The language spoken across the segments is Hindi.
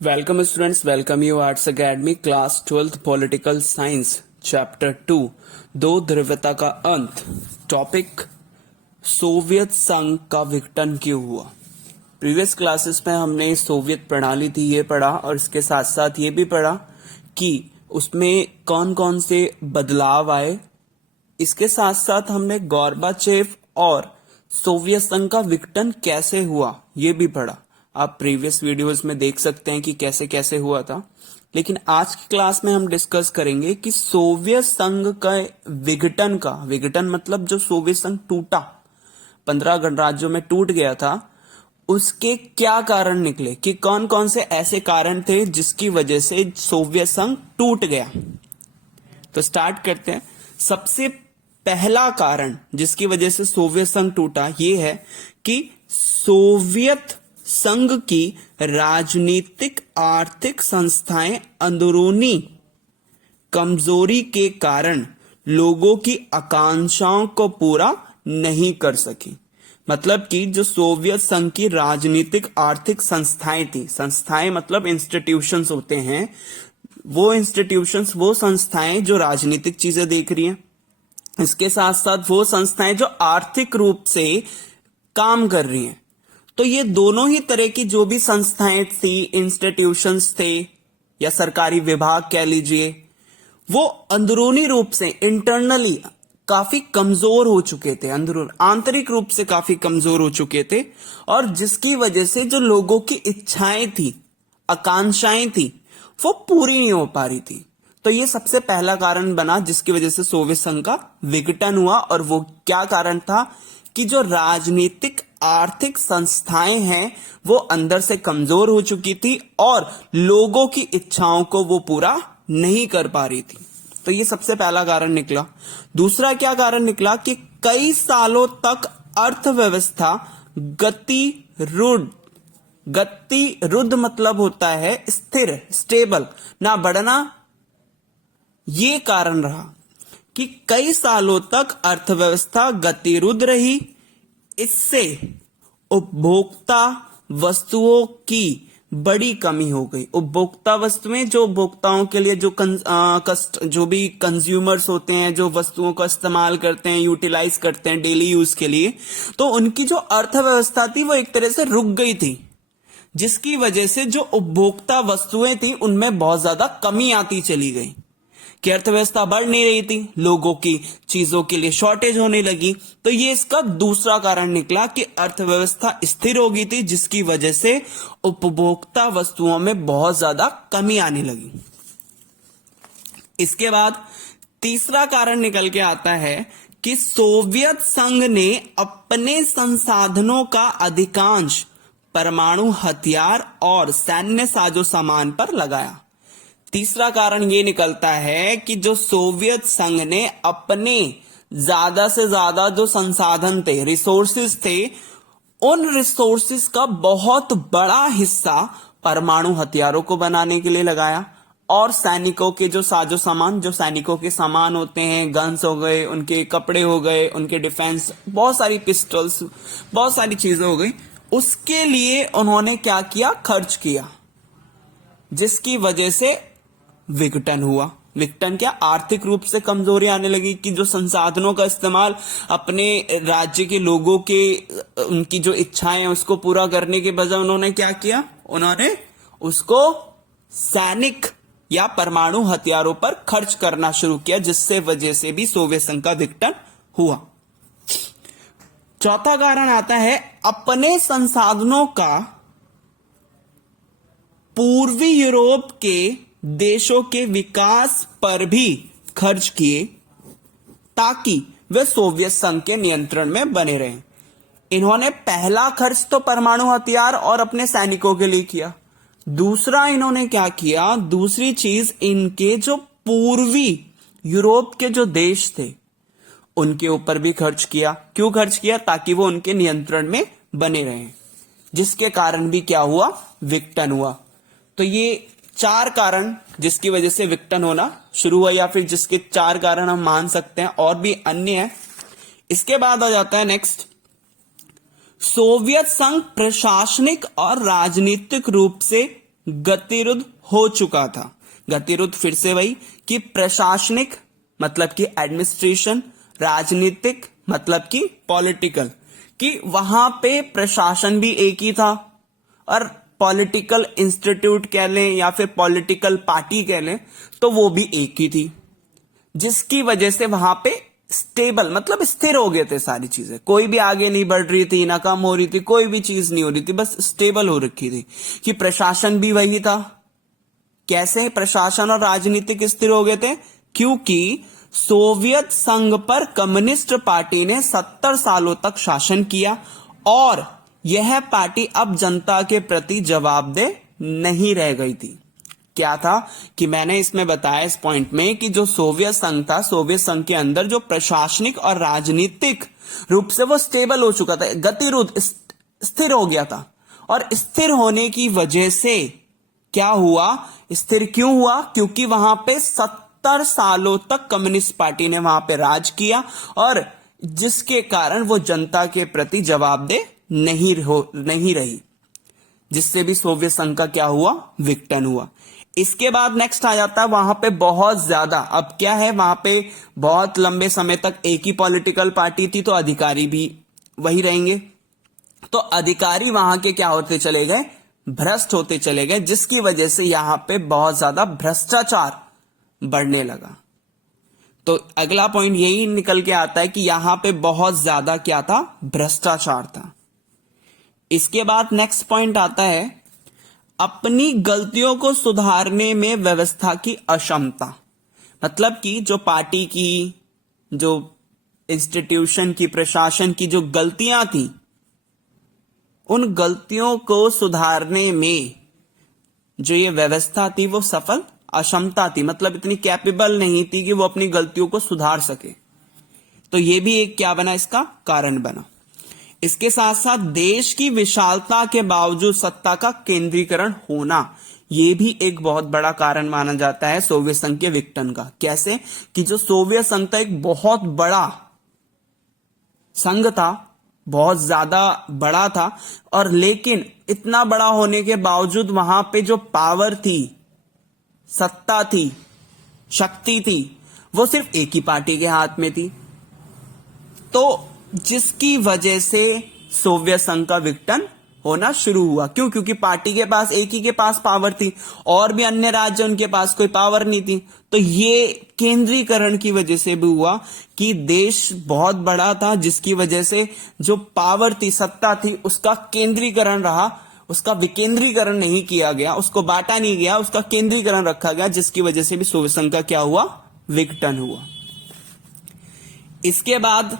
Welcome students, welcome you arts academy class 12th political science chapter 2 दो ध्रुवता का अंत। टॉपिक सोवियत संघ का विघटन क्यों हुआ। प्रीवियस क्लासेस में हमने सोवियत प्रणाली थी ये पढ़ा और इसके साथ साथ ये भी पढ़ा कि उसमें कौन कौन से बदलाव आए। इसके साथ साथ हमने गोर्बाचेव और सोवियत संघ का विघटन कैसे हुआ ये भी पढ़ा। आप प्रीवियस वीडियोस में देख सकते हैं कि कैसे कैसे हुआ था। लेकिन आज की क्लास में हम डिस्कस करेंगे कि सोवियत संघ का विघटन मतलब जो सोवियत संघ टूटा, 15 गणराज्यों में टूट गया था, उसके क्या कारण निकले, कि कौन कौन से ऐसे कारण थे जिसकी वजह से सोवियत संघ टूट गया। तो स्टार्ट करते हैं। सबसे पहला कारण जिसकी वजह से सोवियत संघ टूटा ये है कि सोवियत संघ की राजनीतिक आर्थिक संस्थाएं अंदरूनी कमजोरी के कारण लोगों की आकांक्षाओं को पूरा नहीं कर सकी। मतलब कि जो सोवियत संघ की राजनीतिक आर्थिक संस्थाएं थी, संस्थाएं मतलब इंस्टीट्यूशंस होते हैं, वो इंस्टीट्यूशंस वो संस्थाएं जो राजनीतिक चीजें देख रही हैं, इसके साथ साथ वो संस्थाएं जो आर्थिक रूप से काम कर रही हैं। तो ये दोनों ही तरह की जो भी संस्थाएं थी, इंस्टीट्यूशंस थे या सरकारी विभाग कह लीजिए, वो अंदरूनी रूप से इंटरनली काफी कमजोर हो चुके थे, आंतरिक रूप से काफी कमजोर हो चुके थे, और जिसकी वजह से जो लोगों की इच्छाएं थी, आकांक्षाएं थी, वो पूरी नहीं हो पा रही थी। तो ये सबसे पहला कारण बना जिसकी वजह से सोवियत संघ का विघटन हुआ। और वो क्या कारण था कि जो राजनीतिक आर्थिक संस्थाएं हैं वो अंदर से कमजोर हो चुकी थी और लोगों की इच्छाओं को वो पूरा नहीं कर पा रही थी। तो ये सबसे पहला कारण निकला। दूसरा क्या कारण निकला कि कई सालों तक अर्थव्यवस्था गतिरुद्ध मतलब होता है स्थिर, स्टेबल, ना बढ़ना। ये कारण रहा कि कई सालों तक अर्थव्यवस्था गतिरुद्ध रही। इससे उपभोक्ता वस्तुओं की बड़ी कमी हो गई। उपभोक्ता वस्तुएं जो उपभोक्ताओं के लिए जो भी कंज्यूमर्स होते हैं, जो वस्तुओं का इस्तेमाल करते हैं, यूटिलाइज करते हैं डेली यूज के लिए, तो उनकी जो अर्थव्यवस्था थी वो एक तरह से रुक गई थी, जिसकी वजह से जो उपभोक्ता वस्तुएं थी उनमें बहुत ज्यादा कमी आती चली गई, कि अर्थव्यवस्था बढ़ नहीं रही थी, लोगों की चीजों के लिए शॉर्टेज होने लगी। तो ये इसका दूसरा कारण निकला कि अर्थव्यवस्था स्थिर हो गई थी, जिसकी वजह से उपभोक्ता वस्तुओं में बहुत ज्यादा कमी आने लगी। इसके बाद तीसरा कारण निकल के आता है कि सोवियत संघ ने अपने संसाधनों का अधिकांश परमाणु हथियार और सैन्य साजो सामान पर लगाया। तीसरा कारण ये निकलता है कि जो सोवियत संघ ने अपने ज्यादा से ज्यादा जो संसाधन थे, रिसोर्सेज थे, उन रिसोर्सेज का बहुत बड़ा हिस्सा परमाणु हथियारों को बनाने के लिए लगाया, और सैनिकों के जो साजो सामान, जो सैनिकों के सामान होते हैं, गन्स हो गए, उनके कपड़े हो गए, उनके डिफेंस, बहुत सारी पिस्टल्स, बहुत सारी चीजें हो गई, उसके लिए उन्होंने क्या किया, खर्च किया, जिसकी वजह से विघटन हुआ। विघटन क्या, आर्थिक रूप से कमजोरी आने लगी कि जो संसाधनों का इस्तेमाल अपने राज्य के लोगों के उनकी जो इच्छाएं हैं उसको पूरा करने के बजाय उन्होंने क्या किया, उन्होंने उसको सैनिक या परमाणु हथियारों पर खर्च करना शुरू किया, जिससे वजह से भी सोवियत संघ का विघटन हुआ। चौथा कारण आता है अपने संसाधनों का पूर्वी यूरोप के देशों के विकास पर भी खर्च किए, ताकि वे सोवियत संघ के नियंत्रण में बने रहें। इन्होंने पहला खर्च तो परमाणु हथियार और अपने सैनिकों के लिए किया। दूसरा इन्होंने क्या किया, दूसरी चीज, इनके जो पूर्वी यूरोप के जो देश थे उनके ऊपर भी खर्च किया। क्यों खर्च किया, ताकि वो उनके नियंत्रण में बने रहें, जिसके कारण भी क्या हुआ, विघटन हुआ। तो ये चार कारण जिसकी वजह से विघटन होना शुरू हुआ, या फिर जिसके चार कारण हम मान सकते हैं, और भी अन्य है। इसके बाद आ जाता है नेक्स्ट, सोवियत संघ प्रशासनिक और राजनीतिक रूप से गतिरुद्ध हो चुका था। गतिरुद्ध फिर से वही कि प्रशासनिक मतलब कि एडमिनिस्ट्रेशन, राजनीतिक मतलब कि पॉलिटिकल, कि वहां पे प्रशासन भी एक ही था और पॉलिटिकल इंस्टीट्यूट कह लें या फिर पॉलिटिकल पार्टी कह लें तो वो भी एक ही थी, जिसकी वजह से वहां पे स्टेबल मतलब स्थिर हो गए थे सारी चीजें। कोई भी आगे नहीं बढ़ रही थी, ना कम हो रही थी, कोई भी चीज नहीं हो रही थी, बस स्टेबल हो रखी थी। कि प्रशासन भी वही था। कैसे प्रशासन और राजनीतिक स्थिर हो गए थे? क्योंकि सोवियत संघ पर कम्युनिस्ट पार्टी ने 70 सालों तक शासन किया और यह पार्टी अब जनता के प्रति जवाबदेह नहीं रह गई थी। क्या था कि मैंने इसमें बताया इस पॉइंट में कि जो सोवियत संघ था, सोवियत संघ के अंदर जो प्रशासनिक और राजनीतिक रूप से वो स्टेबल हो चुका था, गतिरुद्ध स्थिर हो गया था। और स्थिर होने की वजह से क्या हुआ, स्थिर क्यों हुआ? क्योंकि वहां पे 70 सालों तक कम्युनिस्ट पार्टी ने वहां पे राज किया और जिसके कारण वो जनता के प्रति जवाबदेह नहीं रही, जिससे भी सोवियत संघ का क्या हुआ, विघटन हुआ। इसके बाद नेक्स्ट आ जाता है वहां पे बहुत ज्यादा, अब क्या है, वहां पे बहुत लंबे समय तक एक ही पॉलिटिकल पार्टी थी तो अधिकारी भी वही रहेंगे। तो अधिकारी वहां के क्या होते चले गए, भ्रष्ट होते चले गए, जिसकी वजह से यहां पे बहुत ज्यादा भ्रष्टाचार बढ़ने लगा। तो अगला पॉइंट यही निकल के आता है कि यहां पे बहुत ज्यादा क्या था, भ्रष्टाचार था। इसके बाद नेक्स्ट पॉइंट आता है अपनी गलतियों को सुधारने में व्यवस्था की अक्षमता। मतलब कि जो पार्टी की, जो इंस्टीट्यूशन की, प्रशासन की जो गलतियां थी, उन गलतियों को सुधारने में जो ये व्यवस्था थी वो सफल अक्षमता थी, मतलब इतनी कैपेबल नहीं थी कि वो अपनी गलतियों को सुधार सके। तो ये भी एक क्या बना, इसका कारण बना। इसके साथ साथ देश की विशालता के बावजूद सत्ता का केंद्रीकरण होना, यह भी एक बहुत बड़ा कारण माना जाता है सोवियत संघ के विघटन का। कैसे कि जो सोवियत संघ था एक बहुत बड़ा संघ था, बहुत ज्यादा बड़ा था, और लेकिन इतना बड़ा होने के बावजूद वहां पे जो पावर थी, सत्ता थी, शक्ति थी, वो सिर्फ एक ही पार्टी के हाथ में थी। तो जिसकी वजह से सोवियत संघ का विघटन होना शुरू हुआ। क्यों? क्योंकि पार्टी के पास, एक ही के पास पावर थी और भी अन्य राज्य उनके पास कोई पावर नहीं थी। तो ये केंद्रीकरण की वजह से भी हुआ कि देश बहुत बड़ा था, जिसकी वजह से जो पावर थी, सत्ता थी, उसका केंद्रीकरण रहा, उसका विकेंद्रीकरण नहीं किया गया, उसको बांटा नहीं गया, उसका केंद्रीकरण रखा गया, जिसकी वजह से भी सोवियत संघ का क्या हुआ, विघटन हुआ। इसके बाद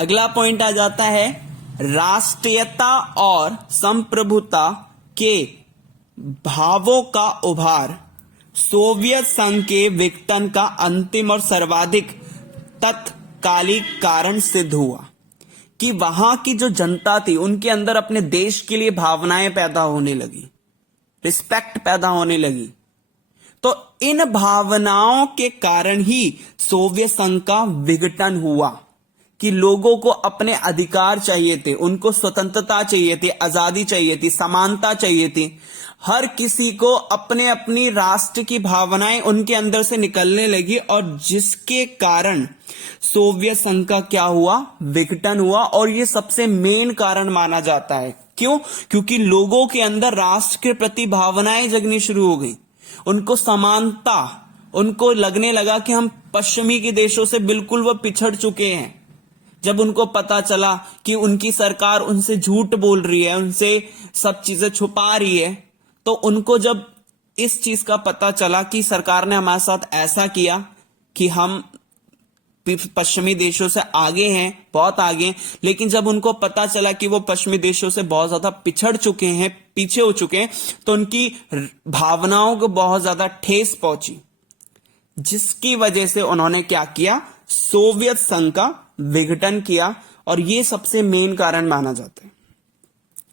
अगला पॉइंट आ जाता है राष्ट्रीयता और संप्रभुता के भावों का उभार सोवियत संघ के विघटन का अंतिम और सर्वाधिक तत्कालिक कारण सिद्ध हुआ। कि वहां की जो जनता थी उनके अंदर अपने देश के लिए भावनाएं पैदा होने लगी, रिस्पेक्ट पैदा होने लगी। तो इन भावनाओं के कारण ही सोवियत संघ का विघटन हुआ। कि लोगों को अपने अधिकार चाहिए थे, उनको स्वतंत्रता चाहिए थी, आजादी चाहिए थी, समानता चाहिए थी। हर किसी को अपने अपनी राष्ट्र की भावनाएं उनके अंदर से निकलने लगी और जिसके कारण सोवियत संघ का क्या हुआ, विघटन हुआ। और यह सबसे मेन कारण माना जाता है। क्यों? क्योंकि लोगों के अंदर राष्ट्र के प्रति भावनाएं जगनी शुरू हो गई, उनको समानता, उनको लगने लगा कि हम पश्चिमी के देशों से बिल्कुल वो पिछड़ चुके हैं। जब उनको पता चला कि उनकी सरकार उनसे झूठ बोल रही है, उनसे सब चीजें छुपा रही है, तो उनको जब इस चीज का पता चला कि सरकार ने हमारे साथ ऐसा किया कि हम पश्चिमी देशों से आगे हैं, बहुत आगे, लेकिन जब उनको पता चला कि वो पश्चिमी देशों से बहुत ज्यादा पिछड़ चुके हैं, पीछे हो चुके हैं, तो उनकी भावनाओं को बहुत ज्यादा ठेस पहुंची, जिसकी वजह से उन्होंने क्या किया, सोवियत संघ का विघटन किया। और ये सबसे मेन कारण माना जाता है।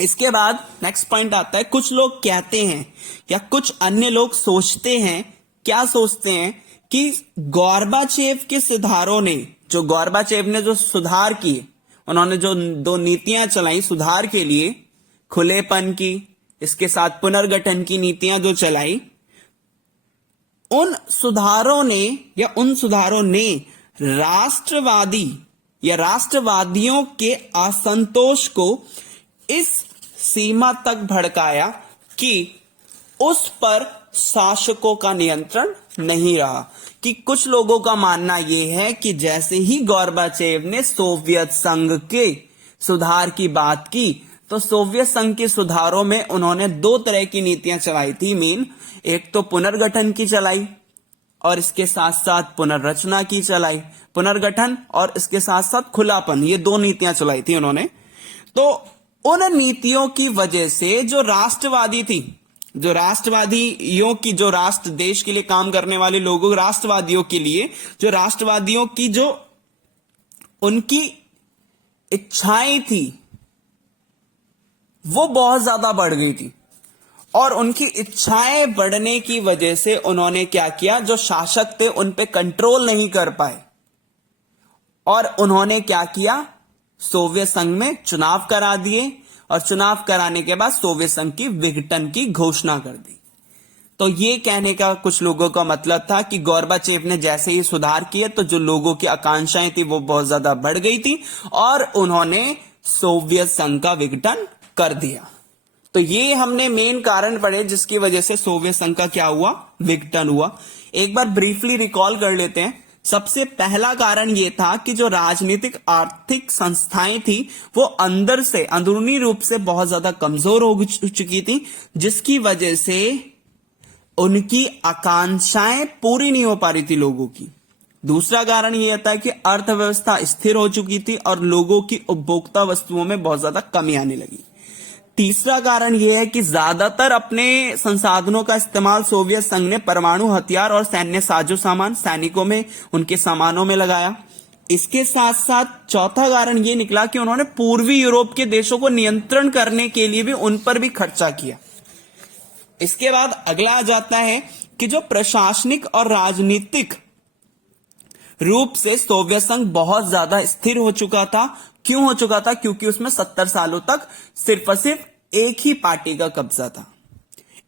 इसके बाद नेक्स्ट पॉइंट आता है, कुछ लोग कहते हैं या कुछ अन्य लोग सोचते हैं, क्या सोचते हैं कि गोर्बाचेव के सुधारों ने, जो गोर्बाचेव ने जो सुधार किए, उन्होंने जो 2 नीतियां चलाई सुधार के लिए, खुलेपन की, इसके साथ पुनर्गठन की नीतियां जो चलाई, उन सुधारों ने या उन सुधारों ने राष्ट्रवादी या राष्ट्रवादियों के असंतोष को इस सीमा तक भड़काया कि उस पर शासकों का नियंत्रण नहीं रहा। कि कुछ लोगों का मानना यह है कि जैसे ही गोर्बाचेव ने सोवियत संघ के सुधार की बात की, तो सोवियत संघ के सुधारों में उन्होंने दो तरह की नीतियां चलाई थी मेन। एक तो पुनर्गठन की चलाई और इसके साथ साथ पुनर्रचना की चलाई। पुनर्गठन और इसके साथ साथ खुलापन, ये दो नीतियां चलाई थी उन्होंने। तो उन नीतियों की वजह से जो राष्ट्रवादी थी, जो राष्ट्रवादियों की, जो राष्ट्र देश के लिए काम करने वाले लोगों, राष्ट्रवादियों के लिए, जो राष्ट्रवादियों की जो उनकी इच्छाएं थी वो बहुत ज्यादा बढ़ गई थी। और उनकी इच्छाएं बढ़ने की वजह से उन्होंने क्या किया, जो शासक थे उन पे कंट्रोल नहीं कर पाए और उन्होंने क्या किया, सोवियत संघ में चुनाव करा दिए और चुनाव कराने के बाद सोवियत संघ की विघटन की घोषणा कर दी। तो ये कहने का कुछ लोगों का मतलब था कि गोर्बाचेव ने जैसे ही सुधार किए तो जो लोगों की आकांक्षाएं थी वो बहुत ज्यादा बढ़ गई थी और उन्होंने सोवियत संघ का विघटन कर दिया। तो ये हमने मेन कारण पढ़े जिसकी वजह से सोवियत संघ का क्या हुआ, विघटन हुआ। एक बार ब्रीफली रिकॉल कर लेते हैं। सबसे पहला कारण यह था कि जो राजनीतिक आर्थिक संस्थाएं थी वो अंदर से, अंदरूनी रूप से बहुत ज्यादा कमजोर हो चुकी थी, जिसकी वजह से उनकी आकांक्षाएं पूरी नहीं हो पा रही थी लोगों की। दूसरा कारण यह था कि अर्थव्यवस्था स्थिर हो चुकी थी और लोगों की उपभोक्ता वस्तुओं में बहुत ज्यादा कमी आने लगी। तीसरा कारण यह है कि ज्यादातर अपने संसाधनों का इस्तेमाल सोवियत संघ ने परमाणु हथियार और सैन्य साजो सामान, सैनिकों में, उनके सामानों में लगाया। इसके साथ साथ चौथा कारण यह निकला कि उन्होंने पूर्वी यूरोप के देशों को नियंत्रण करने के लिए भी उन पर भी खर्चा किया। इसके बाद अगला आ जाता है कि जो प्रशासनिक और राजनीतिक रूप से सोवियत संघ बहुत ज्यादा स्थिर हो चुका था। क्यों हो चुका था? क्योंकि उसमें 70 सालों तक सिर्फ और सिर्फ एक ही पार्टी का कब्जा था।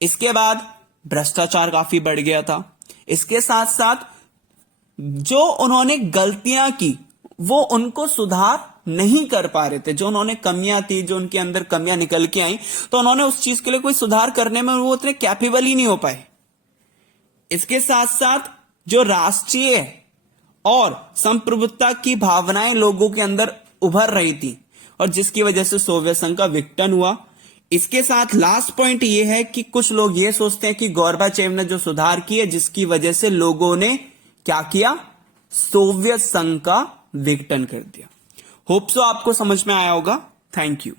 इसके बाद भ्रष्टाचार काफी बढ़ गया था। इसके साथ साथ जो उन्होंने गलतियां की वो उनको सुधार नहीं कर पा रहे थे। जो उन्होंने कमियां थी, जो उनके अंदर कमियां निकल के आई, तो उन्होंने उस चीज के लिए कोई सुधार करने में वो उतने कैपेबल ही नहीं हो पाए। इसके साथ साथ जो राष्ट्रीय और संप्रभुता की भावनाएं लोगों के अंदर उभर रही थी और जिसकी वजह से सोवियत संघ का विघटन हुआ। इसके साथ लास्ट पॉइंट यह है कि कुछ लोग यह सोचते हैं कि गोर्बाचेव ने जो सुधार किए जिसकी वजह से लोगों ने क्या किया, सोवियत संघ का विघटन कर दिया। होप सो आपको समझ में आया होगा। Thank you.